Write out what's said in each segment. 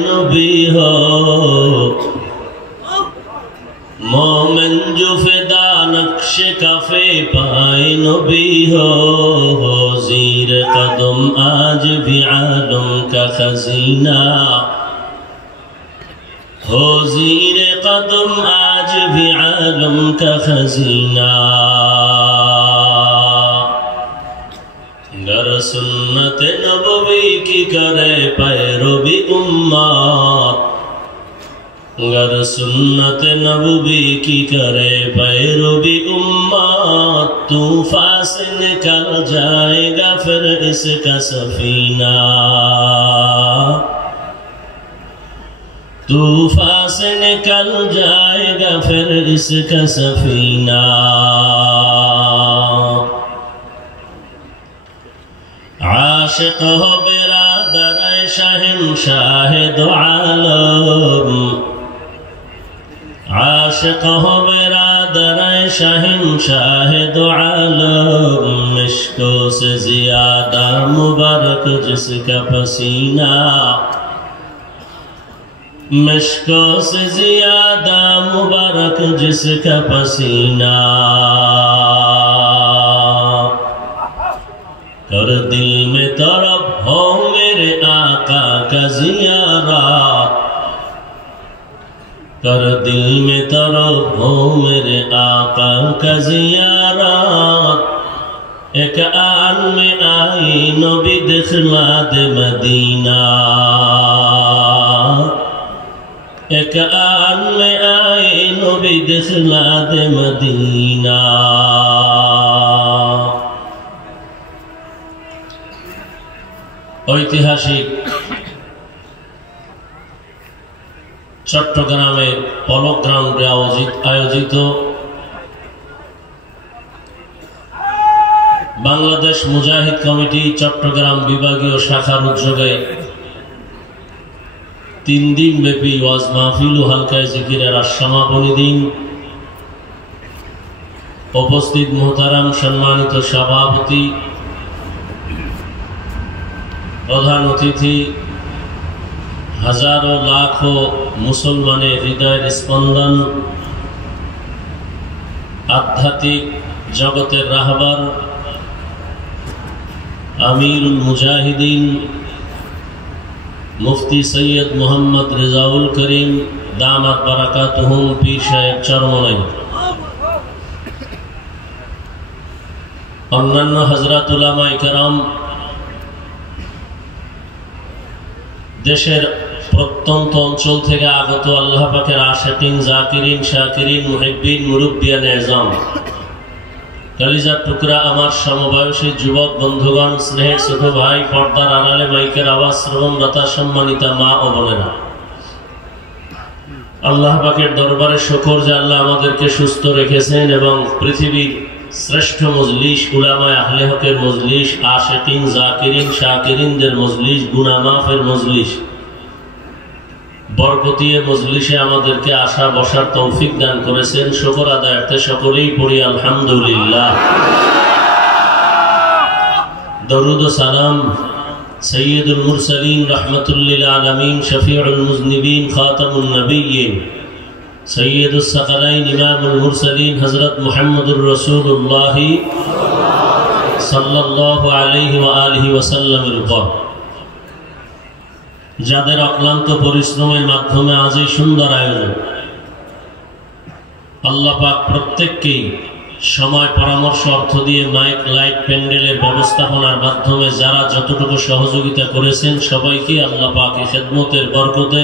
नबी हो, मोमिन जो फिदा नक्श कफे पाए नबी हो, ज़ीर कदम आज भी आलम का खजीना हो, ज़ीर कदम आज भी आलम का खजीना। गर सुन्नत नबवी की करे पैरवी उम्मत, गर सुन्नत नबवी की करे पैरवी उम्मत, तूफान से निकल जाएगा फिर इसका सफीना, तूफान से निकल जाएगा फिर इसका सफीना। आशिक हो बिरादर शहंशाह दो आलम, आशिक हो बिरादर शहंशाह दो आलम, मिश्कों से ज्यादा मुबारक जिसका पसीना, मिश्कों से ज्यादा मुबारक जिसका पसीना। कर दिल में तरफ हो मेरे आका का ज़ियारत, कर दिल में तरफ हो मेरे आका का ज़ियारत, एक आन में आई नबी दिखलाद मदीना, एक आन में आई नबी दिखलाद मदीना। ঐতিহাসিক চট্টগ্রামে পলো গ্রাউন্ডে আয়োজিত বাংলাদেশ মুজাহিদ কমিটি চট্টগ্রাম বিভাগীয় শাখার উদ্যোগে 3 দিন ব্যাপী ওয়াজ মাহফিল ও হালকায়ে জিকিরের সমাপনী দিন। উপস্থিত মুহতারাম সম্মানিত সভাপতি, প্রধান অতিথি, হাজারো লাখো মুসলমানের হৃদয়ের স্পন্দন, আধ্যাত্মিক জগতের রাহবার আমিরুল মুজাহিদিন মুফতি সৈয়দ মোহাম্মদ রেজাউল করিম দামাত বারাকাতুহুম পীর সাহেব চরমনাই, অন্যান্য হযরত উলামায়ে কেরাম, দেশের প্রত্যন্ত অঞ্চল থেকে আগত আল্লাহ পাকের আশিকিন, জাকিরিন, শাকিরিন, মুহিব্বিন, মুরব্বিয়ান এজাম, কলিজার টুকরা আমার সমবয়সী যুবক বন্ধুগণ, স্নেহের ছোট ভাই, পর্দার আড়ালে মাইকের আওয়াজ শ্রবণরতা সম্মানিতা মা ও বোনেরা, আল্লাহ পাকের দরবারে শুকর যে আল্লাহ আমাদেরকে সুস্থ রেখেছেন এবং পৃথিবীর শ্রেষ্ঠ মজলিস, উলামায়ে আহলে হকের মজলিস, আশিকিন, জাকিরিন, শাকিরিনদের মজলিস, গুনাহ মাফের মজলিস, বরকতিয়ে মজলিসে আমাদেরকে আসা বসার তৌফিক দান করেছেন। শুকর আদায়ার্থে সকলেই পড়ি আলহামদুলিল্লাহ। দরুদ ও সালাম সৈয়দুল মুরসালিন রাহমাতুল লিল আলামিন, শফিউল মুজনিবিন, খাতামুন নবিয়্যিন, সৈয়দুস সাকালাইন, ইমামুল মুরসালিন হযরত মুহাম্মদুর রাসূলুল্লাহ সাল্লাল্লাহু আলাইহি ওয়া আলিহি ওয়াসাল্লামের উপর, যাদের অক্লান্ত পরিশ্রমের মাধ্যমে আজ এই সুন্দর আয়োজন, আল্লাহ পাক প্রত্যেককেই সময়, পরামর্শ, অর্থ দিয়ে মাইক, লাইট, প্যান্ডেলের ব্যবস্থাপনার মাধ্যমে যারা যতটুকু সহযোগিতা করেছেন সবাইকে আল্লাহ পাক এই খেদমতের বরকতে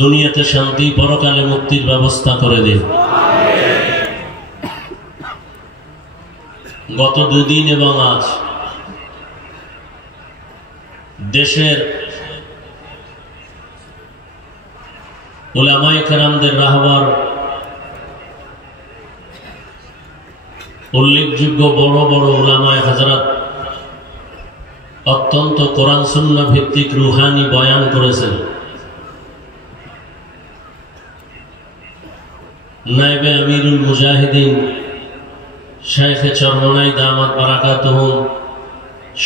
দুনিয়াতে শান্তি, পরকালে মুক্তির ব্যবস্থা করে দিন। গত 2 দিন এবং আজ দেশের উলামায়ে কেরামদের রাহবার, উল্লেখযোগ্য বড় বড় উলামায়ে হযরত অত্যন্ত কোরআন সুন্নাহ ভিত্তিক রুহানি বয়ান করেছেন। নায়েবে আমিরুল মুজাহিদিন শাইখে চরমনাই দামাত বারাকাতুহুম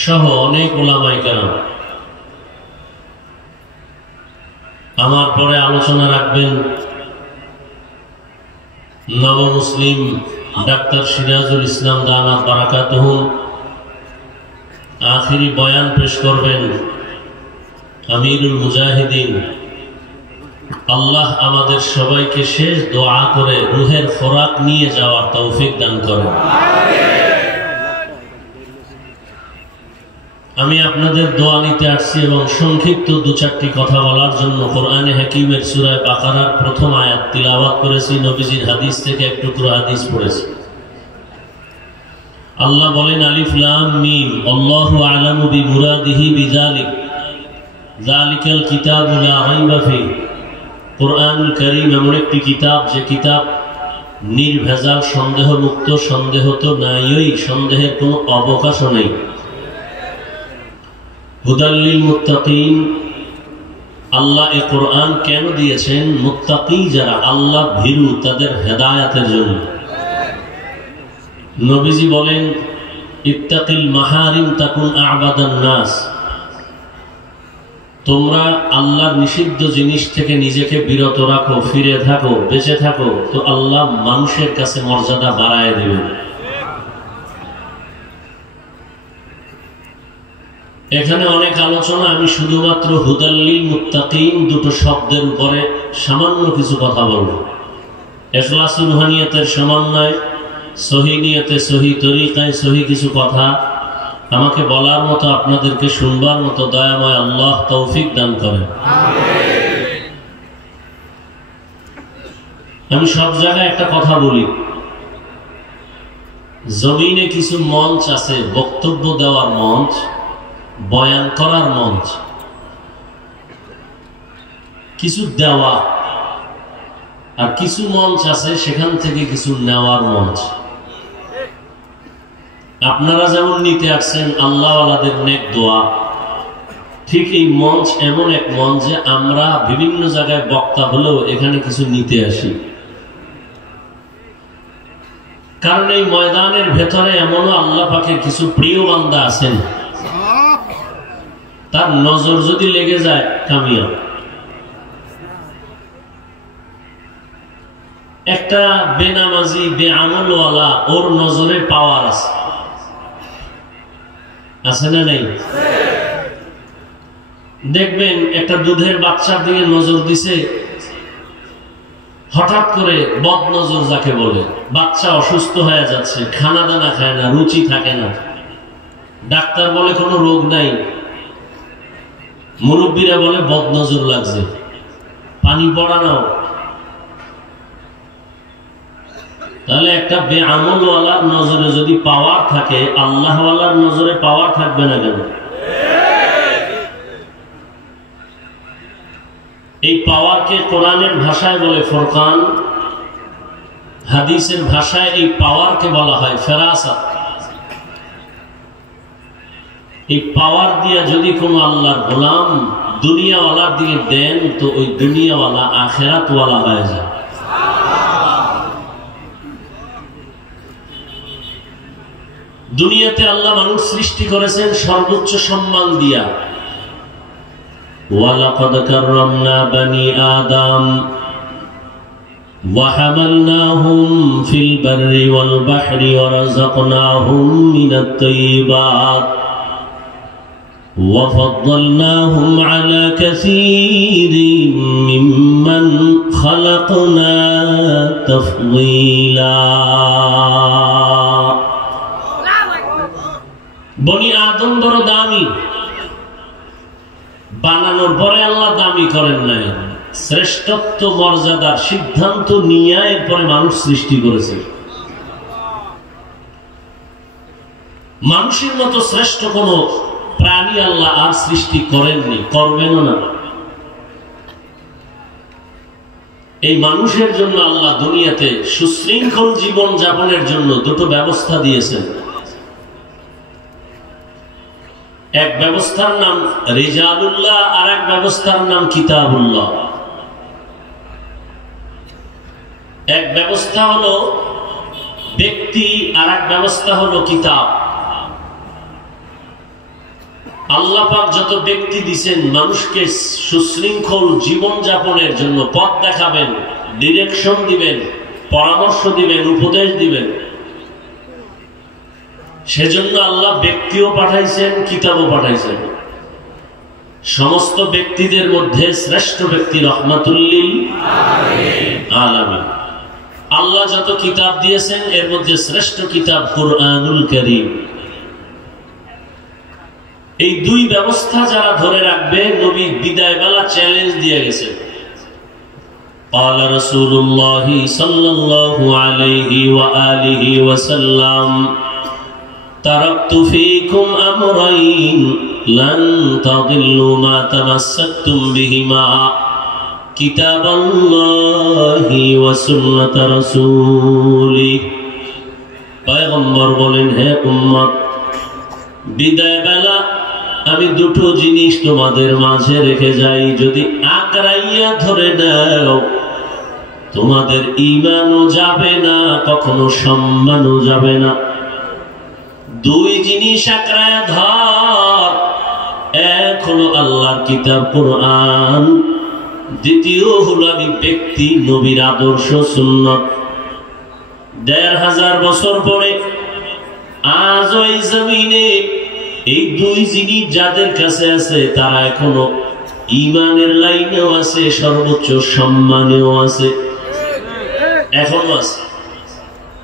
সহ অনেক উলামায়ে কেরাম আমার পরে আলোচনা রাখবেন নব মুসলিম ডাক্তার সিরাজুল ইসলাম দামাত বারাকাতুহুম। আখিরি বয়ান পেশ করবেন আমিরুল মুজাহিদিন। আল্লাহ আমাদের সবাইকে শেষ দোয়া করে রুহের খোরাক নিয়ে যাওয়ার তৌফিক দান করেন। আমি আপনাদের দোয়া নিতে আসছি এবং সংক্ষিপ্ত দু চারটি কথা বলার জন্য কোরআনে হাকিমের সূরা বাকারার প্রথম আয়াত তিলাওয়াত করেছি, নবীজির হাদিস থেকে এক টুকরো হাদিস পড়েছি। আল্লাহ বলেন আলিফ লাম মিম আল্লাহু আ'লামু বিমুরাদিহি বিযালিক যালিকাল কিতাবু লা রাইবা ফিহি। কোরআনুল কারীম এমন একটি কিতাব যে কিতাব নির্ভেজাল, সন্দেহমুক্ত, সন্দেহ তো নাইই, সন্দেহের কোনো অবকাশও নেই। হুদাল লিল মুত্তাকিন, আল্লাহ এই কোরআন কেন দিয়েছেন? মুত্তাকি যারা, আল্লাহ ভীরু, তাদের হেদায়েতের জন্য। নবীজি বলেন ইত্তাকিল মাহারিম তাকুন আ'বাদান নাস, তোমরা আল্লাহর নিষিদ্ধ জিনিস থেকে নিজেকে বিরত রাখো, ফিরে থাকো, বেঁচে থাকো, তো আল্লাহ মানুষের কাছে মর্যাদা বাড়ায় দিবেন। এখানে অনেক আলোচনা, আমি শুধুমাত্র হুদাল্লিল মুত্তাকিন দুটো শব্দের উপরে সামান্য কিছু কথা বলবো। ইখলাসুল রুহানিয়াতের সমন্বয়, সহি নিয়তে, সহি তরিকায়, সহি কিছু কথা আমাকে বলার মতো, আপনাদেরকে শুনবার মতো দয়াময় আল্লাহ তৌফিক দান করেন। আমি সব জায়গায় একটা কথা বলি, জমিনে কিছু মঞ্চ আছে, বক্তব্য দেওয়ার মঞ্চ, বয়ান করার মঞ্চ, কিছু দেওয়া, আর কিছু মঞ্চ আছে সেখান থেকে কিছু নেওয়ার মঞ্চ। আপনারা যেমন নিতে আসছেন আল্লাহওয়ালাদের নেক দোয়া, ঠিক এই মঞ্চ এমন এক মঞ্চ যে আমরা বিভিন্ন জায়গায় বক্তা হলেও এখানে কিছু নিতে আসি। কারণ এই ময়দানের ভেতরে এমনও আল্লাহ পাকের কিছু প্রিয় বান্দা আছেন, তার নজর যদি লেগে যায় কামিয়াব। একটা বেনামাজি, বেআমলওয়ালা, ওর নজরে পাওয়ার আছে, আছে না নেই? দেখবেন একটা দুধের বাচ্চার দিকে নজর দিছে, হঠাৎ করে বদ নজর যাকে বলে, বাচ্চা অসুস্থ হয়ে যাচ্ছে, খানা দানা খায় না, রুচি থাকে না, ডাক্তার বলে কোনো রোগ নাই, মুরব্বীরা বলে বদ নজর লাগছে, পানি পড়ানো। তাহলে একটা বেআমলওয়ালার নজরে যদি পাওয়ার থাকে, আল্লাহওয়ালার নজরে পাওয়ার থাকবে না কেন? এই পাওয়ারকে কোরআনের ভাষায় বলে ফুরকান, হাদিসের ভাষায় এই পাওয়ারকে বলা হয় ফেরাসাত। এই পাওয়ার দিয়ে যদি কোনো আল্লাহর গোলাম দুনিয়াওয়ালার দিকে দেন, তো ওই দুনিয়াওয়ালা আখিরাতওয়ালা হয়ে যায়। দুনিয়াতে আল্লাহ মানুষ সৃষ্টি করেছেন সর্বোচ্চ সম্মান দিয়া। ওয়ালাকাদ কাররামনা বানি আদম ওয়া হামালনাহুম ফিল বাররি ওয়াল বাহরি ওয়া রাযাকনাহুম মিনাত তাইয়্যিবাত ওয়া ফাদ্দালনাহুম আলা কাসীরিন মিম্মান খালাকনা তাফদীলা। বনি আদম বড় দামি, বানানোর পরে আল্লাহ দামি করেন নাই, শ্রেষ্ঠত্ব মর্যাদার সিদ্ধান্ত নিয়ে এরপরে মানুষ সৃষ্টি করেছে। মানুষের মতো শ্রেষ্ঠ কোন প্রাণী আল্লাহ আর সৃষ্টি করেননি, করবেনও না। এই মানুষের জন্য আল্লাহ দুনিয়াতে সুশৃঙ্খল জীবন যাপনের জন্য দুটো ব্যবস্থা দিয়েছেন। এক ব্যবস্থার নাম রিজালুল্লাহ, আর এক ব্যবস্থার নাম কিতাবুল্লাহ। এক ব্যবস্থা হলো ব্যক্তি, আর এক ব্যবস্থা হলো কিতাব। আল্লাহ পাক যত ব্যক্তি দিবেন মানুষকে সুশৃঙ্খল জীবন যাপনের জন্য পথ দেখাবেন, ডিরেকশন দিবেন, পরামর্শ দিবেন, উপদেশ দিবেন, সেজন্য আল্লাহ ব্যক্তিও পাঠাইছেন, কিতাবও পাঠাইছেন। সমস্ত ব্যক্তিদের মধ্যে শ্রেষ্ঠ ব্যক্তি রহমাতুল লিল আলামিন। আল্লাহ যত কিতাব দিয়েছেন এর মধ্যে শ্রেষ্ঠ কিতাব কুরআনুল কারীম। এই দুই ব্যবস্থা যারা ধরে রাখবে, নবী বিদায়বেলা চ্যালেঞ্জ দিয়ে গেছেন। قال رسول الله صلى الله عليه وآله وسلم تركت فيكم أمرين لن تضلوا ما تمسكتم بهما كتاب الله وسنة رسوله। পয়গম্বর বলেন, হে উম্মত, বিদায়বেলা আমি দুটো জিনিস তোমাদের মাঝে রেখে যাই, যদি আঁকড়াইয়া ধরে নাও তোমাদের ঈমানও যাবে না, কখনো সম্মানও যাবে না। দুই জিনিস আঁকড়াইয়া ধর, এক হলো আল্লাহর কিতাব কোরআন, দ্বিতীয় হলো আমি ব্যক্তি নবীর আদর্শ সুন্নাত। ১৫০০ বছর পরে আজ ওই জমিনে এই দুই জিনিস যাদের কাছে আছে তারা এখনো ঈমানের লাইনেও আছে, সর্বোচ্চ সম্মানেও আছে, এখনো আছে।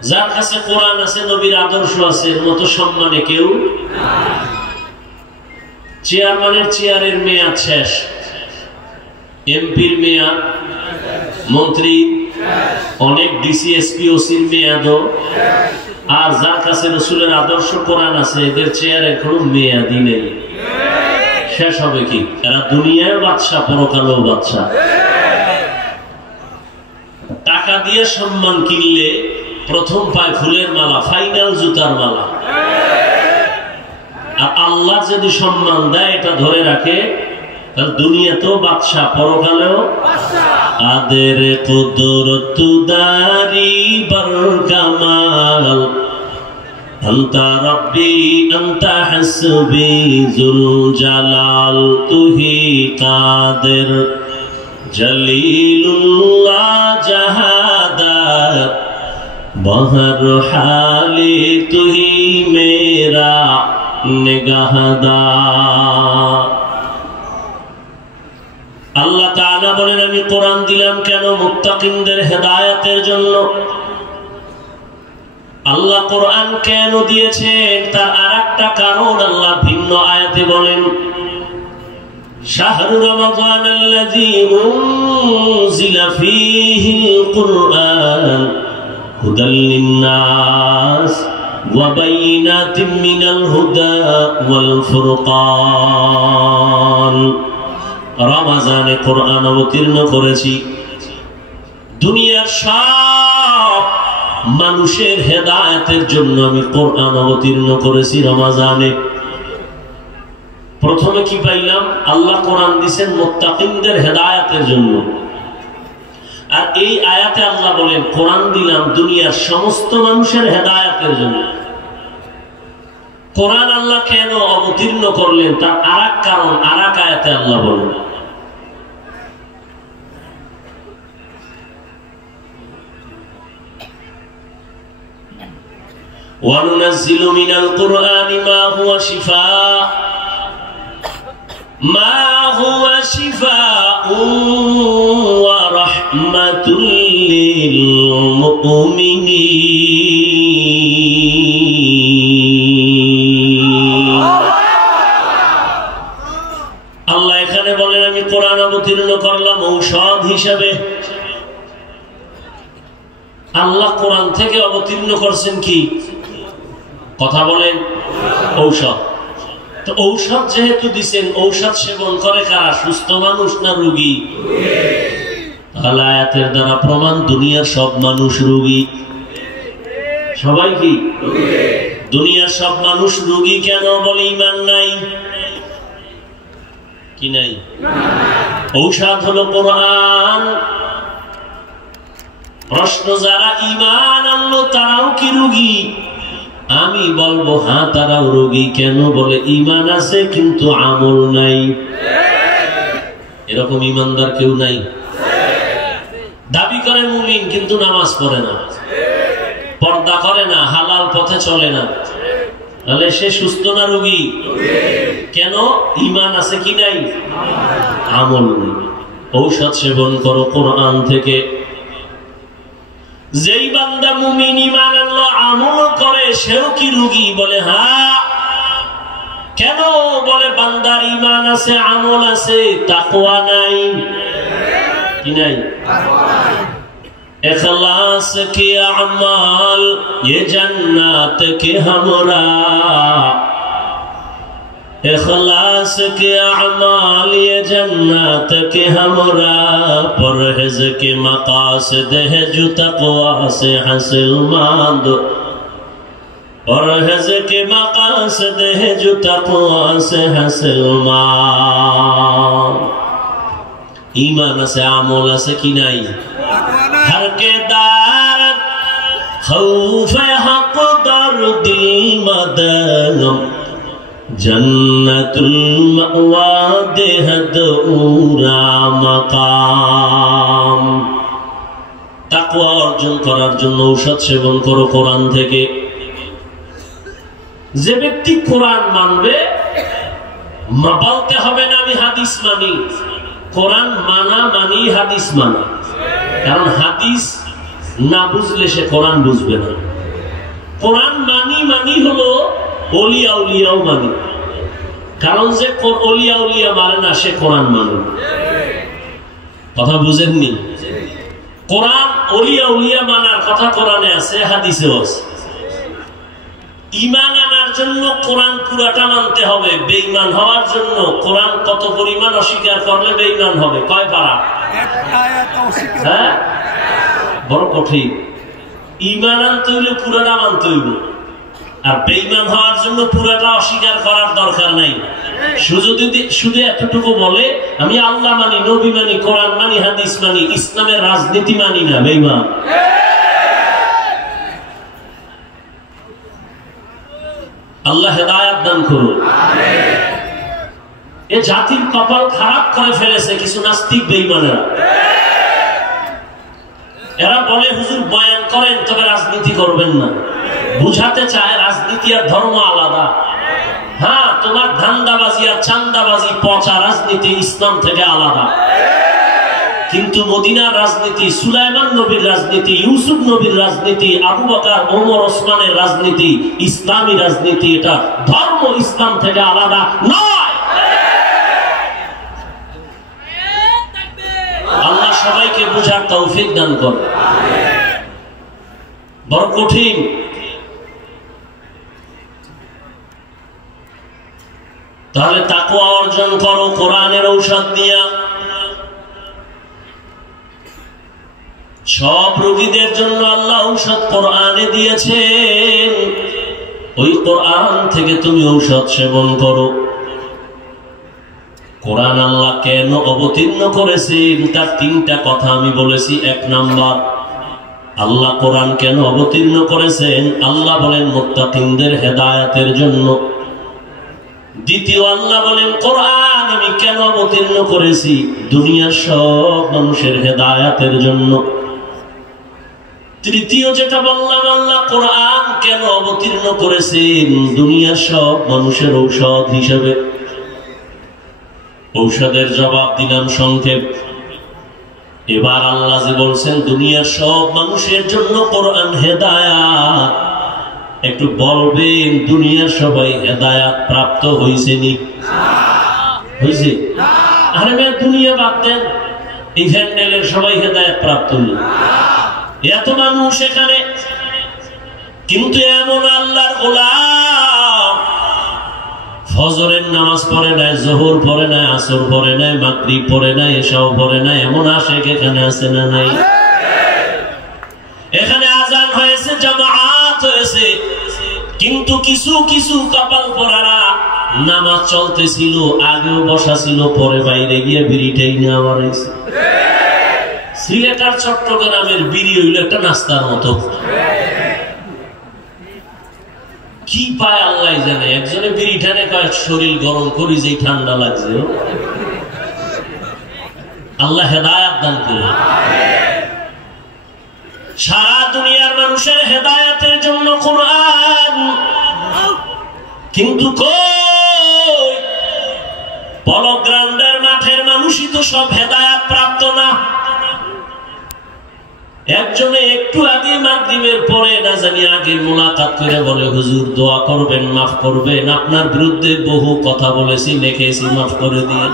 যার কাছে কোরআন আছে, নবীর আদর্শ আছে, এর মতো সম্মানে কেউ। চেয়ারম্যানের চেয়ারের মেয়াদ শেষ, এমপির মেয়াদ, মন্ত্রী, অনেক ডিসি এসপি ওসির মেয়াদও। আর যার কাছে রাসূলের আদর্শ কোরআন আছে এদের চেয়ারের কোনো মেয়াদই নেই, শেষ হবে কি? এরা দুনিয়ার বাদশা, পরকালেও বাদশা। টাকা দিয়ে সম্মান কিনলে প্রথম পায় ফুলের মালা, ফাইনাল জুতার মালা। আর আল্লাহ যদি সম্মান দেয়, এটা ধরে রাখে, তাহলে দুনিয়াতেও বাদশা, পরকালেও। আদের কুদরত দারি বরকামাল আনতা রব্বি আনতা হাসবি যুল জালাল তুহি কাদের জলিলুল্লাহ জাহাদার বহর হালি তুহি মেরা নিগাহদার। আল্লাহ তাআলা বলেন, আমি কোরআন দিলাম কেন? মুত্তাকিনদের হেদায়েতের জন্য। আল্লাহ কোরআন কেন দিয়েছেন তার আরেকটা কারণ আল্লাহ ভিন্ন আয়াতে বলেন, শাহরু রমাদানাল্লাযী উনজিলা ফীহিল কুরআন হুদাল লিন-নাস ওয়া বাইয়িনাতিম মিনাল হুদা ওয়াল ফুরকান। রমজানে কোরআন অবতীর্ণ করেছি দুনিয়ার সব মানুষের হেদায়েতের জন্য। আমি কোরআন অবতীর্ণ করেছি রমজানে। প্রথমে কি পাইলাম? আল্লাহ কোরআন দিয়েছেন মুত্তাকিনদের হেদায়েতের জন্য। আর এই আয়াতে আল্লাহ বলেন, কোরআন দিলাম দুনিয়ার সমস্ত মানুষের হেদায়েতের জন্য। কোরআন আল্লাহ কেন অবতীর্ণ করলেন তার আরেক কারণ আরেক আয়াতে আল্লাহ বলেন। وَنُنَزِّلُ مِنَ الْقُرْآنِ مَا هُوَ شِفَاءٌ وَرَحْمَةٌ لِلْمُؤْمِنِينَ। আল্লাহ এখানে বলেন, আমি কোরআন অবতীর্ণ করলাম ঔষধ হিসাবে। আল্লাহ কোরআন থেকে অবতীর্ণ করছেন কি? কথা বলেন, ঔষধ। তো ঔষধ যেহেতু দিচ্ছেন, ঔষধ সেবন করে কারা? সুস্থ মানুষ না রোগী? তাহলে আয়াতের দ্বারা প্রমাণ দুনিয়ার সব মানুষ রোগী। সবাই কি? দুনিয়ার সব মানুষ রোগী কেন? বলে ঈমান নাই। কি নাই? ঔষধ হলো কোরআন। প্রশ্ন, যারা ঈমান আনলো তারাও কি রোগী? আমি বলবো হ্যাঁ তারাও রোগী। কেন? বলে ঈমান আছে কিন্তু আমল নাই। এরকম ঈমানদার কেউ নাই? দাবি করে মুমিন কিন্তু নামাজ পড়ে না, পর্দা করে না, হালাল পথে চলে না, তাহলে সে সুস্থ না রোগী? কেন? ঈমান আছে কি নাই? আমল নেই। ঔষধ সেবন করো কোরআন থেকে। যেই বান্দা মুমিন ঈমান আনলো আমল করে সেও কি রোগী? বলে হ্যাঁ। কেন? বলে বান্দার ঈমান আছে, আমল আছে, তাকওয়া নাই। কি নাই? इखलास के अमाल ये जन्नत के हमरा, इखलास के अमाल ये जन्नत के हमरा, परहेज के मकासद है जो तक़वा से हासिल मांद, परहेज के मकासद है जो तक़वा से हासिल मांद। ईमान से আমল আছে কি নাই? हर के दार खौफ हक दर दिल मदन, जन्नतुल मअवा देहद उरा मकाम। তাকওয়া অর্জন করার জন্য ঔষধ সেবন করো কোরআন থেকে। যে ব্যক্তি কোরআন মানবে, বলতে হবে না আমি হাদিস মানি। কোরআন মানা মানি হাদিস মানা, কারণ হাদিস না বুঝলে সে কোরআন বুঝবে না। কোরআন মানি মানি হলো ওলিয়া উলিয়াও মানি, কারণ যে ওলিয়া উলিয়া মানে না সে কোরআন মানে। কথা বুঝেননি? কোরআন ওলিয়া উলিয়া মানার কথা কোরআনে আছে, হাদিসেও আছে। ঈমান আনার জন্য কোরআন পুরাটা মানতে হবে। বেঈমান হওয়ার জন্য কোরআন কত পরিমাণ অস্বীকার করলে বেঈমান হবে? কয় পারা? হ্যাঁ, বড় কঠিন। ঈমান আনতে হইলে পুরাটা মানতে হইব, আর বেঈমান হওয়ার জন্য পুরাটা অস্বীকার করার দরকার নাই। শুধু এতটুকু বলে আমি আল্লাহ মানি, নবী মানি, কোরআন মানি, হাদিস মানি, ইসলামের রাজনীতি মানি না, বেঈমান। আল্লাহ হেদায়েত দান করুন। এ জাতির কপাল খারাপ করে ফেলেছে কিছু নাস্তিক বেঈমানেরা। এরা বলে হুজুর বয়ান করেন তবে রাজনীতি করবেন না। বুঝাতে চায় রাজনীতি আর ধর্ম আলাদা। হ্যাঁ, তোমার ধান্দাবাজি আর চান্দাবাজি পচা রাজনীতি ইসলাম থেকে আলাদা। কিন্তু মদিনার রাজনীতি, সুলাইমান নবীর রাজনীতি, ইউসুফ নবীর রাজনীতি, আবু বকর ওমর ওসমানের রাজনীতি ইসলামী রাজনীতি। এটা ধর্ম ইসলাম থেকে আলাদা নয়। আল্লাহ সবাইকে বুঝার তৌফিক দান করে। বড় কঠিন। তাহলে তাকওয়া অর্জন করো কোরআনের ঔষধ নিয়ে। সব রোগীদের জন্য আল্লাহ ঔষধ কোরআনে দিয়েছেন। ওই কোরআন থেকে তুমি ঔষধ সেবন করো। কোরআন আল্লাহ কেন অবতীর্ণ করেছেন তার তিনটা কথা আমি বলেছি। এক নাম্বার, আল্লাহ কোরআন কেন অবতীর্ণ করেছেন? আল্লাহ বলেন মুত্তাকিনদের হেদায়েতের জন্য। দ্বিতীয়, আল্লাহ বলেন কোরআন আমি কেন অবতীর্ণ করেছি? দুনিয়ার সব মানুষের হেদায়েতের জন্য। তৃতীয় যেটা বললাম, আল্লাহ কোরআন কেন অবতীর্ণ করেছেন? দুনিয়ার সব মানুষের ঔষধ হিসেবে। ঔষধের জবাব দিলাম সংক্ষেপ। এবার আল্লাহ যে বলছেন দুনিয়ার সব মানুষের জন্য কোরআন হেদায়াত, একটু বলবেন দুনিয়ার সবাই হেদায়াত প্রাপ্ত হয়েছে নি? হয়েছে? আরে ভাই দুনিয়া বাদ দেন, এই ভ্যান্ডেলের সবাই হেদায়াত প্রাপ্ত হল। এত মানুষ এখানে, কিন্তু এমন আল্লাহর গোলাম ফজরের নামাজ পড়ে নাই, যোহর পড়ে নাই, আসর পড়ে নাই, মাগরিব পড়ে নাই, এশাও পড়ে নাই, এমন আশেক এখানে আছে না নাই? এখানে আজান হয়েছে, জামাআত হয়েছে, কিন্তু কিছু কিছু কপাল পরারা নামাজ চলতেছিল, আগেও বসা ছিল, পরে বাইরে গিয়ে বিড়িটাই নেওয়া বাড়াইছে। সিলেট আর চট্টগ্রামের বিড়ি হইল একটা নাস্তার মতো। কি পায় আল্লাহ জানে। একজনে বিড়ি টানে কয় শরীর গরম করি যে ঠান্ডা লাগছে। আল্লাহ হেদায়াত দান করুন। সারা দুনিয়ার মানুষের হেদায়াতের জন্য কোরআন, কিন্তু কই পলো গ্রাউন্ডের মাঠের মানুষই তো সব হেদায়াত প্রাপ্ত না। একজনে একটু আগে মাগরিবের পরে না জানি আগের মোলাকাত করে বলে, হুজুর দোয়া করবেন, মাফ করবেন, আপনার বিরুদ্ধে বহু কথা বলেছি, লিখেছি, মাফ করে দিয়ে।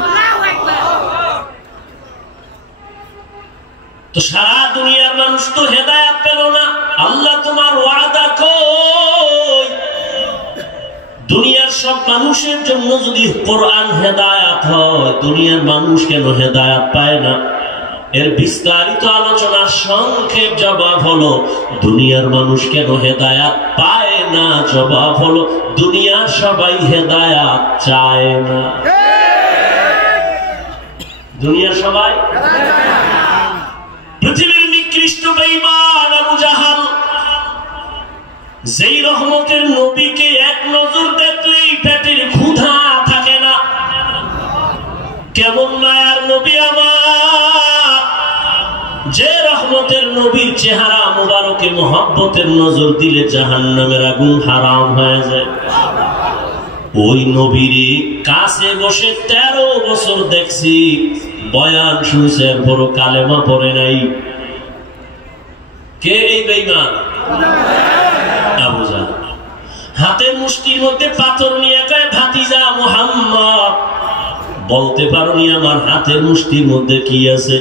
তো সারা দুনিয়ার মানুষ তো হেদায়াত পেল না। আল্লাহ তোমার ওয়াদা কই? দুনিয়ার সব মানুষের জন্য যদি কোরআন হেদায়াত হয়, দুনিয়ার মানুষ কেন হেদায়াত পায় না? এর বিস্তারিত আলোচনার সংক্ষেপ জবাব হলো, দুনিয়ার মানুষ কেন হেদায়াত পায় না? জবাব হলো, দুনিয়ার সবাই হেদায়াত চায় না। দুনিয়ার সবাই, পৃথিবীর নিকৃষ্ট বেঈমান আবু জাহাল যেই রহমতের নবীকে এক নজর দেখলেই পেটের ক্ষুধা থাকে না। কেমন মায়ার নবী আমার, যে রহমতের নবীর চেহারা মুবারকে মোহাব্বতের নজর দিলে জাহান্নামের আগুন হারাম হয়ে যায়। ওই নবীর কাছে বসে 13 বছর দেখছি, বয়ান শুনছে, বড় কালেমা পড়ে নাই। কে এই বেঈমান? আবু জাহল। হাতের মুষ্টির মধ্যে পাথর নিয়ে কয়, ভাতিজা মুহাম্মদ, বলতে পারোনি আমার হাতের মুষ্টির মধ্যে কি আছে?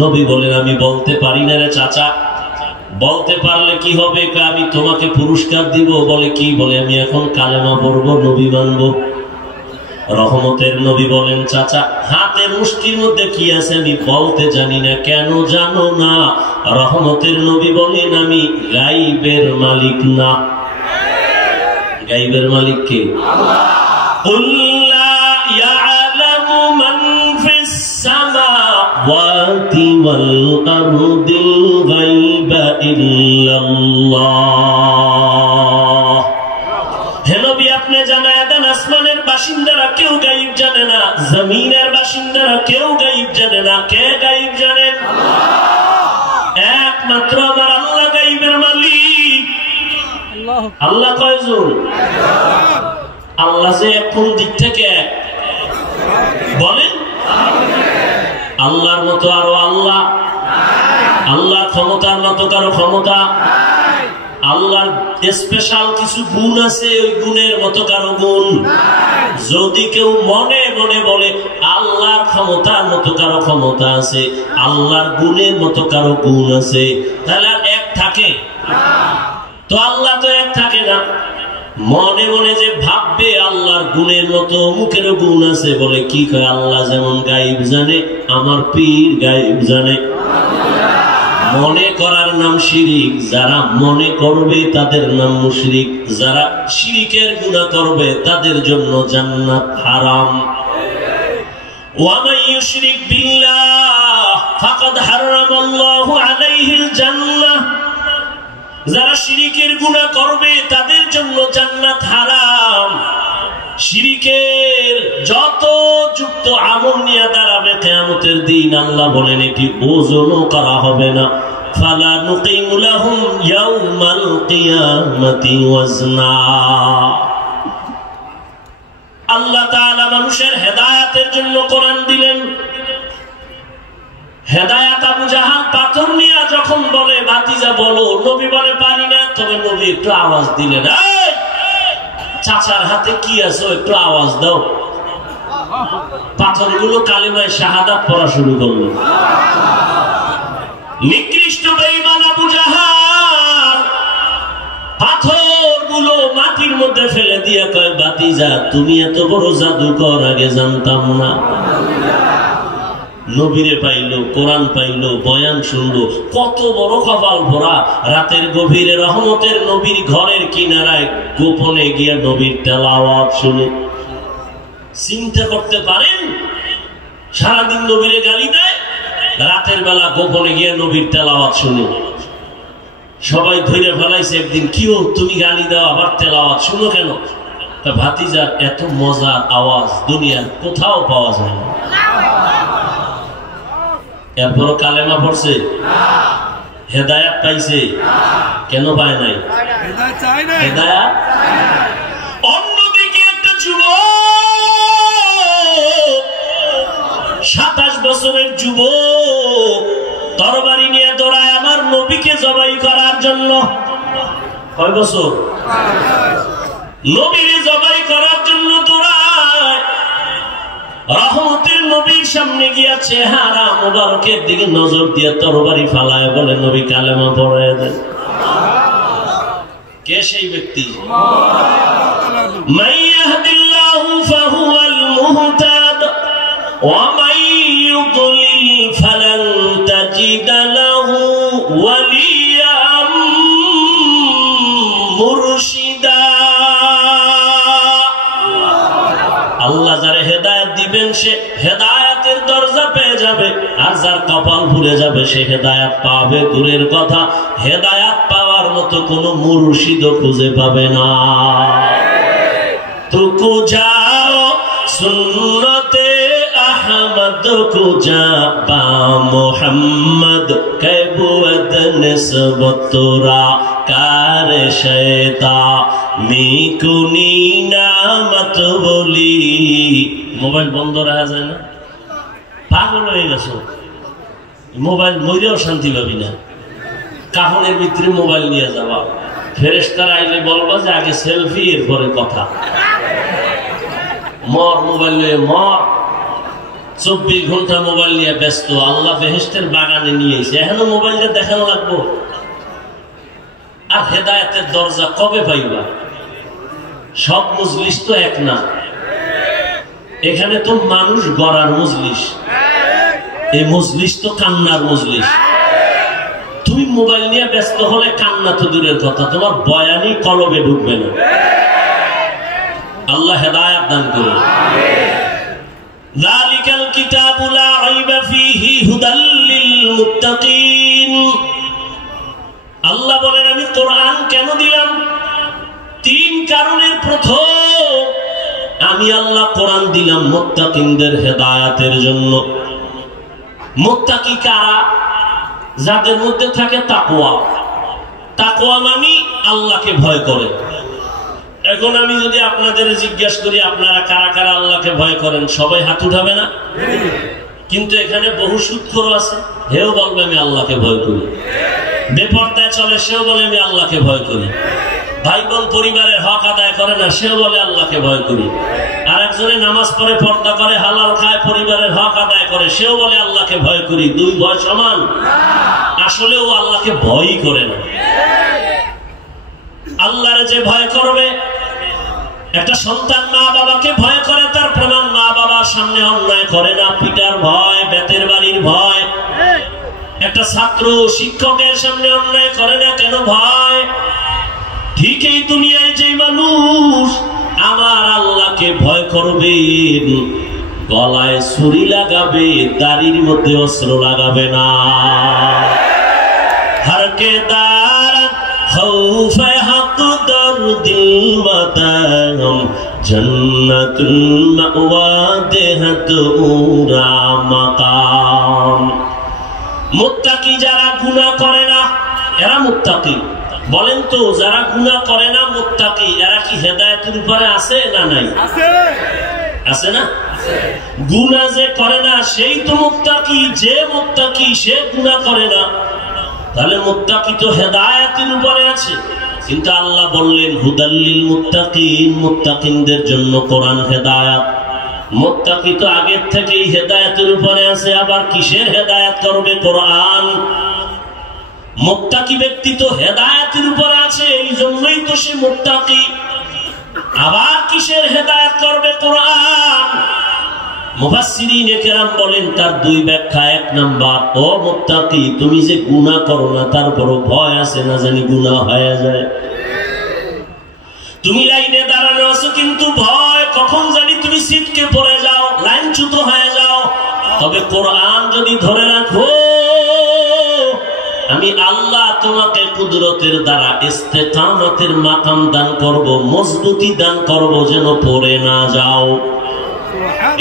নবী বলেন, আমি বলতে পারি না রে চাচা। বলতে পারলে কি হবে? আমি তোমাকে পুরস্কার দিব। বলে কি? বলে আমি এখন কালেমা পড়বো, নবী মানবো। রহমতের নবী বলেন, চাচা হাতের মুষ্টির মধ্যে কি আছে আমি বলতে জানি না। কেন জানো না? রহমতের নবী বলেন, আমি গাইবের মালিক না। গাইবের মালিক কে? আপনি জানায় দেন, আসমানের বাসিন্দারা কেউ গাইব জানে না, জমিনের বাসিন্দারা কেউ গাইব জানে না। কে গাইব জানেন? একমাত্র আমার আল্লাহ গাইবের মালিক। আল্লাহ কয়জন? আল্লাহ যে কোন দিক থেকে বলেন? আল্লাহর মতো আরো আল্লাহ? আল্লাহর ক্ষমতার মতো কারো ক্ষমতা? আল্লাহর স্পেশাল কিছু গুণ আছে, ওই গুণের মতো কারো গুণ? যদি কেউ মনে মনে বলে আল্লাহর ক্ষমতার মতো কারো ক্ষমতা আছে, আল্লাহর গুণের মতো কারো গুণ আছে, তাহলে আর এক থাকে? তো আল্লাহ তো এক থাকে না। মনে মনে যে ভাববে আল্লাহর গুণের মতো মুখেরও গুণ আছে, বলে কি কয়? আল্লাহ যেমন গায়েব জানে, আমার পীর গায়েব জানে। মনে করার নাম শিরিক। যারা মনে করবে তাদের নাম মুশরিক। যারা শিরিকের গুনাহ করবে তাদের জন্য জান্নাত হারাম। ওয়া মান ইউশরিক বিল্লাহ ফাকাদ হারামাল্লাহু আলাইহিল জান্নাহ। যারা শিরিকের গুনাহ করবে তাদের জন্য জান্নাত হারাম। শিরিকের যত যুক্ত আমল নিয়ে দাঁড়াবে কিয়ামতের দিন, আল্লাহ বলেন এটি ওজনও করা হবে না। ফালা নুকিমু লাহুম ইয়াউমাল কিয়ামাতি ওয়াজনা। আল্লাহ তাআলা মানুষের হেদায়েতের জন্য কোরআন দিলেন। হেদায়েত আবু জাহাল পাথর নিয়ে যখন বলে, ভাতিজা বলো, নবী বলে পারি না। তবে নবী একটু আওয়াজ দিলেন, এই চাচার হাতে কি আছে একটু আওয়াজ দাও। পাথরগুলো কালিমায়ে শাহাদাত পড়া শুরু করলো। নিকৃষ্ট বেঈমান আবু জাহাল পাথরগুলো মাটির মধ্যে ফেলে দিয়ে কয়, ভাতিজা তুমি এত বড় জাদুকর, আগে জানতাম না। নবীরে পাইলো, কোরআন পাইলো, বয়ান শুনলো, কত বড় কপাল ভরা। রাতের গভীরে রহমতের নবীর ঘরের কিনারায় গোপনে গিয়া নবীর তেলাওয়াত শুনে। চিন্তা করতে পারেন? সারাদিন নবীরে গালি দেয়, রাতের বেলা গোপনে গিয়া নবীর তেলাওয়াত শুনে। সবাই ধরে ফেলাইছে একদিন, কিও তুমি গালি দাও আবার তেলাওয়াত শুনো কেন? ভাতিজার এত মজার আওয়াজ দুনিয়ার কোথাও পাওয়া যায় না। এরপরও কালেমা পড়ছে, হেদায়াত পাইছে, কেন পায় নাই? হেদায়াত। অন্যদিকে একটা যুবক, 27 বছরের যুবক, তরবারি নিয়ে দৌড়ায় আমার নবীকে জবাই করার জন্য। কয় বছর? নবীর জবাই করার জন্য দৌড়ায়। রহমতের নবীর সামনে গিয়া চেহারা মোবারকের দিকে নজর দিয়ে তরবারি ফালায় বলে, নবী কালেমা পড়ায় দেন। কে সেই ব্যক্তি? মান ইয়াহদিল্লাহু ফাহুয়াল মুহতাদ ওয়া মান ইউদ্লিল ফালান তাজিদা লাহু ওয়ালিয়াম মুরশিদা। আল্লাহ যারে হেদায়েত দিবেন সে হেদায়েতের দরজা পেয়ে যাবে, আর যার কপাল ভুলে যাবে সে হেদায়েত পাবে দূরের কথা, হেদায়েত পাওয়ার মতো কোনো মুর্শিদও খুঁজে পাবে না। তু কুজাও সুন্নতে আহমদ কুজা পা মুহাম্মদ কবুদ নিসবত রা কার শয়তা মিকুনি নামত বলি। মোবাইল বন্ধ রাখা যায় না? পাগল হয়ে গেছো, মোবাইল মইরেও শান্তি পাবি না। কাফনের ভিতরে মোবাইল নিয়ে যাওয়া, ফেরেশতারা আইলে বলবা যে আগে সেলফি এরপরে কথা। মর মোবাইল নিয়ে মর, 24 ঘন্টা মোবাইল নিয়ে ব্যস্ত। আল্লাহ বেহেশতের বাগানে নিয়ে এসে এখনো মোবাইলটা দেখানো লাগবো? আর হেদায়েতের দরজা কবে পাইবা? সব মজলিস তো এক না, এখানে তো মানুষ গড়ার মজলিস, এই মজলিস তো কান্নার মজলিস। তুমি মোবাইল নিয়ে ব্যস্ত হলে কান্না তো দূরের কথা, তোমার বয়ানই কলবে ঢুকবে না। আল্লাহ হেদায়েত দান করুন। যালিকাল কিতাবু লা রাইবা ফীহি হুদাল লিল মুত্তাকিন। আল্লাহ বলেন আমি কোরআন কেন দিলাম? 3 কারণের প্রথম, আমি আল্লাহ কোরআন দিলাম মুত্তাকিনদের হেদায়েতের জন্য। মুত্তাকি কারা? যাদের মধ্যে থাকে তাকওয়া। তাকওয়া মানে আল্লাহকে ভয় করে। এখন আমি যদি আপনাদের জিজ্ঞেস করি আপনারা কারা কারা আল্লাহকে ভয় করেন, সবাই হাত উঠাবে না? কিন্তু এখানে বহু সুদখোর আছে, হেও বলবে আমি আল্লাহকে ভয় করি। বেপরদায় চলে, সেও বলে আমি আল্লাহকে ভয় করি। ভাই বোন পরিবারের হক আদায় করে না, সেও বলে আল্লাহকে ভয় করি। আর একজনে নামাজ পড়ে, পর্দা করে, হালাল খায়, পরিবারের হক আদায় করে, সেও বলে আল্লাহকে ভয় করি। দুই ভয় সমান? আসলে ও আল্লাহকে ভয়ই করে না। আল্লাহরে যে ভয় করবে, একটা সন্তান মা বাবাকে ভয় করে, তার প্রমাণ মা বাবার সামনে অন্যায় করে না, পিটার ভয়, বেতের বাড়ির ভয়। একটা ছাত্র শিক্ষকের সামনে অন্যায় করে না, কেন ভয়? ঠিক এই দুনিয়ায় যে মানুষ আমার আল্লাহকে ভয় করবে, গলায় ছুরি লাগাবে, দাড়ির মধ্যে অস্ত্র লাগাবে না। হরকে দারত খৌফে হক দরদিল মাতাম জন্নাতুল মাওয়া দেহত উরা মাকাম। মুত্তাকি যারা গুনাহ করে না, এরা মুত্তাকি। বলেন তো, যারা গুনাহ করে না মুত্তাকি, এরা কি হেদায়েতের উপরে আছে না নাই? আছে না? গুনাহ যে করে না সেই তো মুত্তাকি। যে মুত্তাকি সে গুনাহ করে না, তাহলে মুত্তাকি তো হেদায়েতের উপরে আছে। কিন্তু আল্লাহ বললেন হুদাল্লিল মুত্তাকিন, মুত্তাকিনদের জন্য কোরআন হেদায়েত। মুত্তাকি তো আগের থেকেই হেদায়েতের উপরে আছে, আবার কিসের হেদায়েত করবে? কোরআন। মুত্তাকি ব্যক্তি তো হেদায়েতের উপরে আছে, এই জন্যই তো সে মুত্তাকি। আবার কিসের হেদায়েত করবে? কোরআন। মুফাসসিরিনে কেরাম বলেন তার 2 ব্যাখ্যা। 1 নাম্বার, ও মুত্তাকি, তুমি যে গুনাহ করো না তারপরও ভয় আছে না জানি গুনাহ হয়ে যায়। তুমি লাইনে দাঁড়ানো আছো কিন্তু ভয় কখন জানি তুমি ছিটকে পড়ে যাও, লাইনচ্যুত হয়ে যাও। তবে কোরআন যদি ধরে রাখো, আমি আল্লাহ তোমাকে কুদরতের দ্বারা ইস্তেকামতের মাকাম দান করব, মজবুতি দান করব, যেন পড়ে না যাও।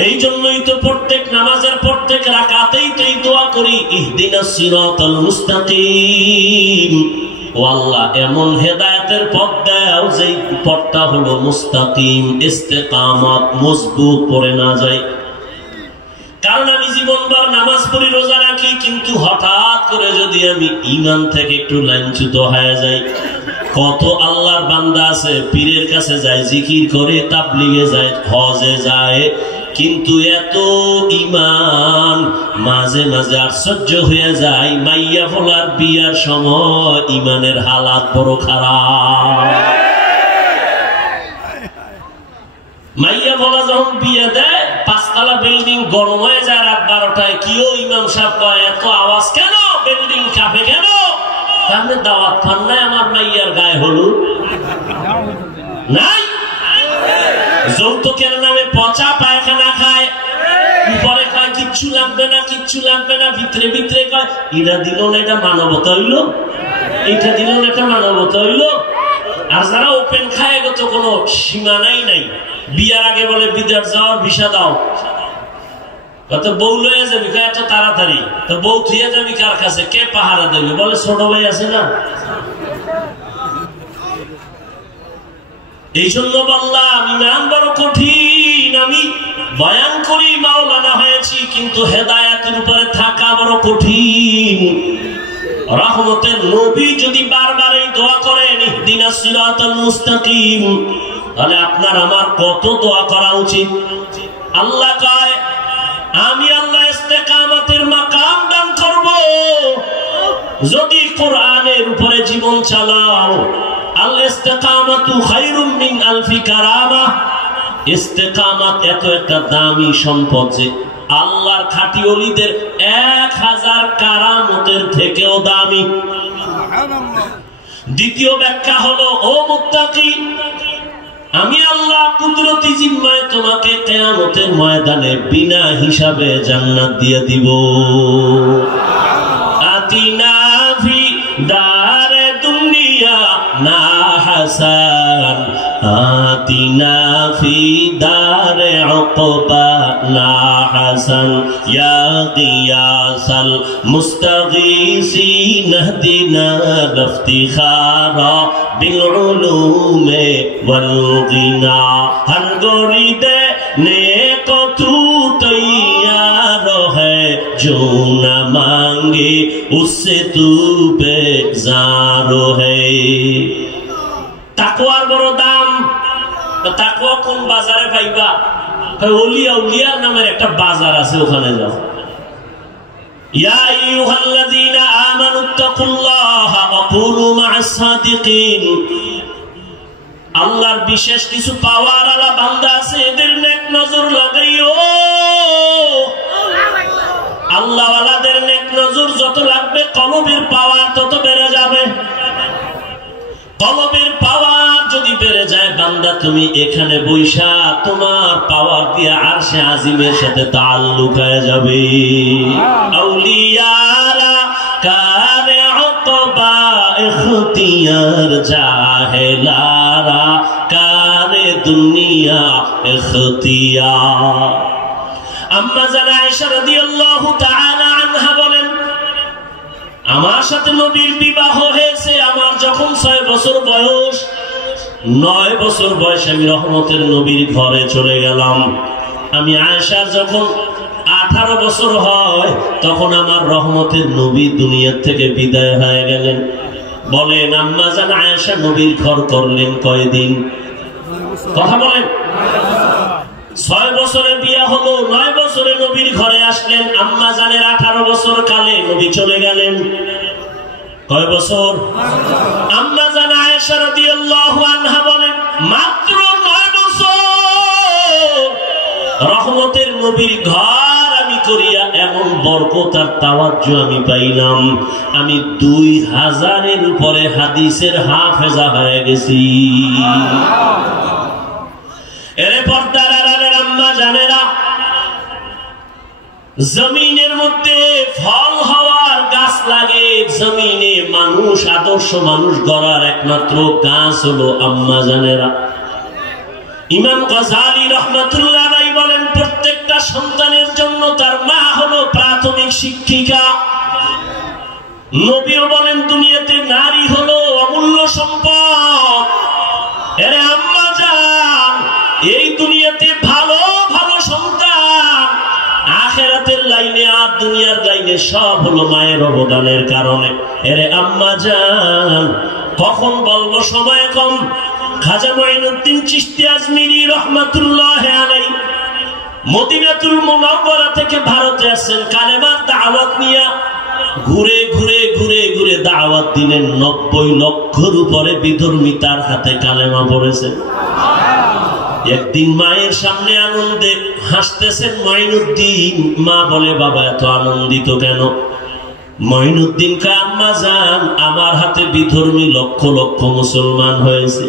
এই জন্যই তো প্রত্যেক নামাজের প্রত্যেক রাকাতেই তো এই দোয়া করি, ইহদিনাস সিরাতাল মুস্তাকিম। ও আল্লাহ, এমন হেদায়েতের পথ দাও যেই পথটা হলো মুস্তাকিম, ইস্তেকামত, মজবুত, পড়ে না যায়। কারণ আমি জীবনভর নামাজ পড়ি, রোজা রাখি, কিন্তু হঠাৎ করে যদি আমি ঈমান থেকে একটু লাঞ্ছিত হয়ে যাই। কত আল্লাহর বান্দা আছে পীরের কাছে যায়, জিকির করে, তাবলীগে যায়, হজে যায়, কিন্তু এত ঈমান মাঝে মাঝে আশ্চর্য হয়ে যায়। মাইয়া ফলার বিয়ার সময় ঈমানের হালাত বড় খারাপ। মাইয়া বলা যখন বিয়ে দেয়, পাঁচতলা বিল্ডিং গরম হয়ে যায় রাত 12টায়। কিও ইমাম সাহেব কয়, এত আওয়াজ কেন, বিল্ডিং কাঁপে কেন? আপনি দাওয়াত পান নাই আমার মাইয়ার গায়ে হলুদ নাই? যৌতুকের নামে পচা পায়খানা খায়, উপরে কয় কিচ্ছু লাগবে না, কিচ্ছু লাগবে না, ভিতরে ভিতরে কয় এটা দিল না, এটা মানবতা হইল, এটা দিল না, এটা মানবতা হইল। আর যারা ওপেন খায়, এগো কোনো সীমানাই নাই। বিয়ার আগে বলে বিদেশ যাওয়ার ভিসা দাও, কত বউ লয়ে যাবি, এত তাড়াতাড়ি তো বউ থুয়ে যাবি কার কাছে, কে পাহারা দেবে? বলে ছোট ভাই আছে না। এই জন্য বললাম ইমান বড় কঠিন। আমি বয়ান করি, মাওলানা হয়েছি, কিন্তু হেদায়েতের উপরে থাকা বড় কঠিন। রহমতের নবী যদি বারবার এই দোয়া করেন, ইহদিনাস সিরাতাল মুস্তাকিম, তাহলে আপনার আমার কত দোয়া করা উচিত। আল্লাহ কয়, আমি আল্লাহ ইস্তেকামতের মাকাম দান করব যদি কোরআনের উপরে জীবন চালাও। আল ইস্তেকামাতু খায়রুম মিন আলফি কারামা। ইস্তেকামত এত একটা দামি সম্পদ যে আল্লাহর খাঁটি ওলিদের 1000 কারামতের থেকেও দামি। দ্বিতীয় ব্যাখ্যা হলো, ও মুত্তাকি, আমি আল্লাহ কুদরতি জিম্মায় তোমাকে কিয়ামতের ময়দানে বিনা হিসাবে জান্নাত দিয়ে দিব। আতিনা ফি দারে দুনিয়া না হাসান, আতিনা ফি দারে উকবা না হাসান, ইয়া গিয়াসাল মুস্তাগীসিন ইহদিনা ইফতিখারা বিল উলুমে ওয়াল গিনা। হর গরিদে নেক তু তৈয়ার হ্যায়, जो न मांगे उससे तू बेजार है। তাকওয়ার বড় দাম। তাকওয়া কোন বাজারে পাইবা? ওলিয়া উলিয়ার নামের একটা বাজার আছে, ওখানে যাও। ইয়া আইয়ুহাল্লাযীনা আমানুত্তাকুল্লাহা ওয়া কুনু মা'আস সাদিকিন। আল্লাহর বিশেষ কিছু পাওয়ার আলা বান্দা আছে, এদের নেক নজর লাগাইও। আল্লাহ ওয়ালাদের নেক নজর যত লাগবে, কলবের পাওয়ার তত বেড়ে যাবে। কলবের পাওয়ার যদি বেড়ে যায়, বান্দা তুমি এখানে বৈশা তোমার পাওয়ার দিয়ে আরশে আজিমের সাথে তাআল্লুক হয়ে যাবে। আউলিয়ারা কারে উকবা ইখতিয়ার, জাহেলারা কারে দুনিয়া ইখতিয়ার। আম্মা জান আয়েশা রাদিয়াল্লাহু তাআলা আনহা বলেন, আমার সাথে নবীর বিবাহ হয়েছে আমার যখন 6 বছর বয়স। 9 বছর বয়সে আমি রহমতের নবীর ঘরে চলে গেলাম। আমি আয়েশা যখন 18 বছর হয়, তখন আমার রহমতের নবী দুনিয়া থেকে বিদায় হয়ে গেলেন। বলেন আম্মা জান আয়েশা নবীর ঘর করলেন কয়দিন? কথা বলেন। 6 বছরে বিয়ে হলো, 9 বছরে নবীর ঘরে আসলেন। আম্মা জানের 18 বছর কালে নবী চলে গেলেন। কয় বছর? আম্মা জান আয়েশা রাদিয়াল্লাহু আনহা বলেন, মাত্র 9 বছর রহমতের নবীর ঘর আমি করিয়া এমন বরকত আর তাওয়াজ্জু আমি পাইলাম, আমি 2000-এর উপরে হাদিসের হাফেজা হয়ে গেছি। এরে পর্দার আড়ালের আম্মা জানেরা, জমিনের মধ্যে ফল হওয়ার গাছ লাগে, জমিনে আদর্শ মানুষ গড়ার একমাত্র কাজ হলো আম্মা জানেরা। ইমাম গাযালী রাহমাতুল্লাহ আলাইহি বলেন, প্রত্যেকটা সন্তানের জন্য তার মা হলো প্রাথমিক শিক্ষিকা। নবীও বলেন, দুনিয়াতে নারী হলো অমূল্য সম্পদ। এরে আম্মা জান, এই দুনিয়াতে ভালো ভালো সন্তান আখিরাতের লাইনে আর দুনিয়ার লাইনে সব হলো মায়ের অবদানের কারণে। এরে আম্মা জান, কখন বলবো, সময় কম। খাজা মঈনুদ্দিন চিশতি আজমিরি রাহমাতুল্লাহ আলাইহি মদিনাতুল মুনাওয়ারা থেকে ভারতে আসেন কালেমার দাওয়াত নিয়ে। ঘুরে ঘুরে ঘুরে ঘুরে দাওয়াত দিলেন। 90 লক্ষর উপরে বিধর্মী তার হাতে কালেমা পড়েছে। একদিন মায়ের সামনে আনন্দে হাসতেছেন মঈনুদ্দিন। মা বলে, বাবা এত আনন্দিত কেন? মঈনুদ্দিন কয়, আম্মা জান, আমার হাতে বিধর্মী লক্ষ লক্ষ মুসলমান হয়েছে।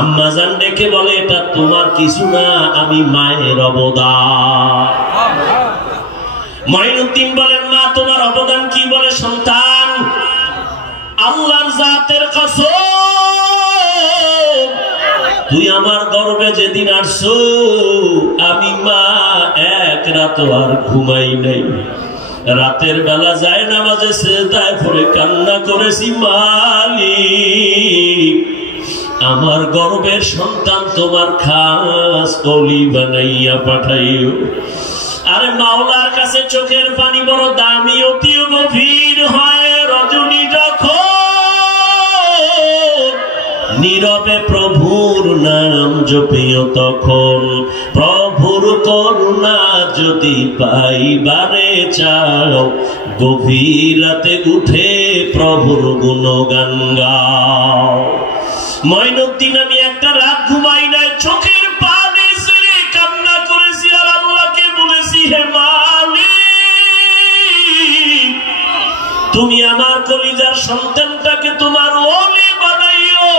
আম্মা জান ডেকে বলে, এটা তোমার কিছু না, আমি মায়ের অবদান। মঈনুদ্দিন বলেন, মা তোমার অবদান কি? বলে, সন্তান, আল্লাহর জাতের কসম, তুই আমার গর্ভে যেদিন আসছো, আমি মা এক রাত আর ঘুমাই নাই। রাতের বেলা যায় নামাজে সিজদায় পড়ে কান্না করেছি, মালিক আমার গর্ভের সন্তান তোমার খাস কলি বানাইয়া পাঠাইও। আরে মাওলার কাছে চোখের পানি বড় দামি, অতি গভীর হয়। রজনী যখন নীরবে প্রভুর নাম জপিও, তখন প্রভুর করুণা যদি পাইবারে চাও, গভীর রাতে উঠে প্রভুর গুণগান গাও। মঈনুদ্দিন, আমি একটা রাত ঘুমাই নাই, চোখের পানি ছেড়ে কান্না করেছি আর আল্লাহকে বলেছি, হে মালিক, তুমি আমার কলিজার সন্তানটাকে তোমার ওলি বানাইও।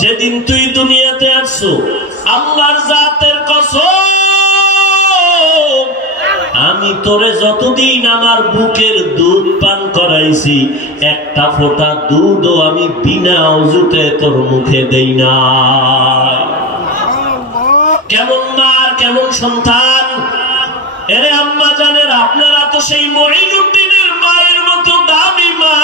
যেদিন তুই দুনিয়াতে আসছো, আল্লাহর জাতের কসম, আমি তোরে যতদিন আমার বুকের দুধ পান করাইছি, একটা ফোঁটা দুধও আমি বিনা ওযুতে তোর মুখে দেই না। কেমন মা আর কেমন সন্তান! এরে আম্মা জানেন, আপনারা তো সেই মঈনুদ্দিনের মায়ের মতো দামি মা।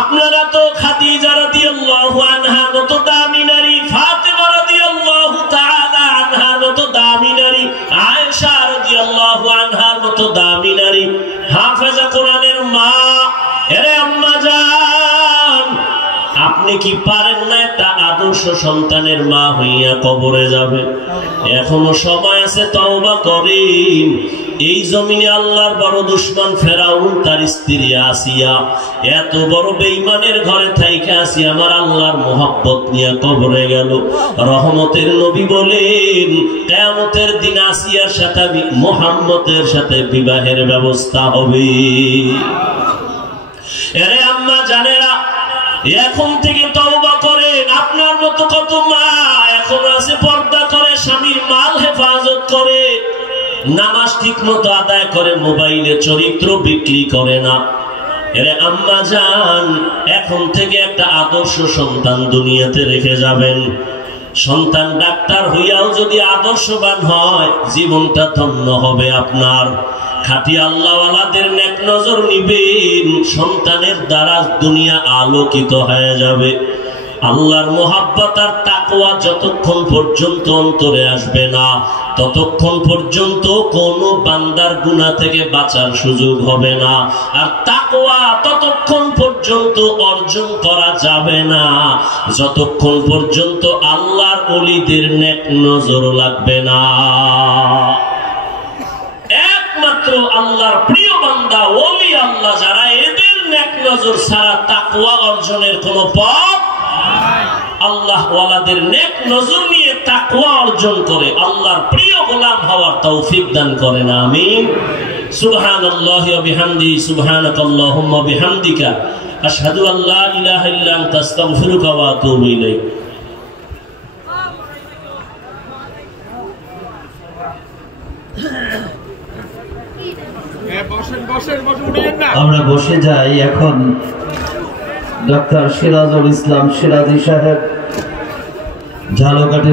আপনারা তো খাদিজা রাদিয়াল্লাহু আনহার মতো দামি নারী, ফাতেমা রাদিয়াল্লাহু তাআলা আনহার মতো দামি নারী, আয়েশা রাদিয়াল্লাহু আনহার মতো দামি নারী, হাফেজা কোরআনের মা। এরে আম্মা জান, আপনি কি পারেন না একটা আদর্শ সন্তানের মা হইয়া কবরে যাবে? এখনো সময় আছে, তওবা করেন। এই জমিনে আল্লাহর বড় দুশমন ফেরাউন, তার স্ত্রী আসিয়া এত বড় বেঈমানের ঘরে থাইকে আসিয়া আমার আল্লাহর মোহাব্বত নিয়ে কবরে গেল। রহমতের নবী বলেন, কিয়ামতের দিন আসিয়ার সাথে মুহাম্মদের সাথে বিবাহের ব্যবস্থা হবে। এরে আম্মা জানেরা, এখন থেকে তওবা করেন। আপনার মতো কত মা এখন আছে, পর্দা করে, স্বামীর মাল হেফাজত করে, নামাজ ঠিক মতো আদায় করে, মোবাইলে চরিত্র বিক্রি করে না। এরে আম্মা জান, এখন থেকে একটা আদর্শ সন্তান দুনিয়াতে রেখে যাবেন। সন্তান ডাক্তার হইয়াও যদি আদর্শবান হয়, জীবনটা ধন্য হবে আপনার। খাঁটি আল্লাহওয়ালাদের নেক নজর নিবেন, সন্তানের দ্বারা দুনিয়া আলোকিত হয়ে যাবে। আল্লাহর মোহাব্বত আর তাকওয়া যতক্ষণ পর্যন্ত অন্তরে আসবে না, ততক্ষণ পর্যন্ত কোনো বান্দার গুনাহ থেকে বাঁচার সুযোগ হবে না। আর তাকওয়া ততক্ষণ পর্যন্ত অর্জন করা যাবে না যতক্ষণ পর্যন্ত আল্লাহর ওলিদের নেক নজর লাগবে না। একমাত্র আল্লাহর প্রিয় বান্দা, ওলি আল্লাহ যারা, এদের নেক নজর ছাড়া তাকওয়া অর্জনের কোনো পথ। আল্লাহ ওয়ালাদের নেক নজর নিয়ে তাকওয়া অর্জন করে আল্লাহর প্রিয় গোলাম হওয়ার তৌফিক দান করেন, আমিন। সুবহানাল্লাহি ওয়া বিহামদিহি, সুবহানাকাল্লাহুম্মা বিহামদিকা, আশহাদু আল্লা ইলাহা ইল্লা আনতা, আস্তাগফিরুকা ওয়া আতুবু ইলাইক। আমরা বসে যাই। এখন ডক্টর সিরাজুল ইসলাম সিরাজি সাহেব ঝালকাঠি